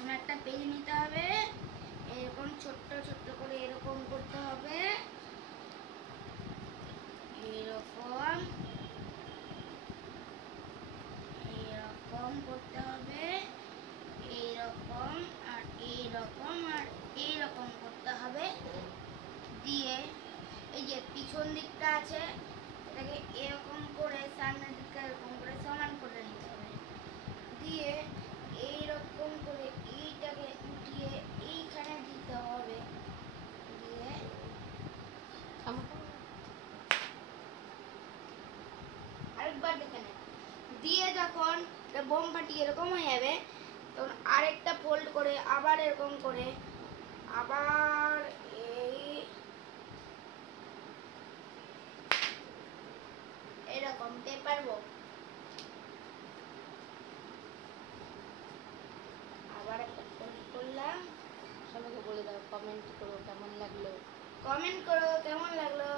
প্রথমে একটা পেজ নিতে হবে, এরকম ছোট্ট ছোট্ট করে এরকম করতে হবে, এরকম এরকম করতে হবে, এইরকম আর এইরকম আর এইরকম করতে হবে। দিয়ে এই যে পিছন দিকটা আছে এটাকে এরকম করে সামনের দিকটা এরকম করে সমান করে নিতে হবে। দিয়ে এইরকম করে এইটাকে উঠিয়ে এইখানে দিতে হবে। দিয়ে আরেকবার দেখে নেন। দিয়ে যখন বোম ফাটি এরকম হয়ে যাবে তখন আরেকটা ফোল্ড করে আবার এরকম করে আবার এরকম পেপার বো আবার একটা ফোল্ড করলাম। সবাইকে বলে দাও, কমেন্ট করো কেমন লাগলো। কমেন্ট করো কেমন লাগলো।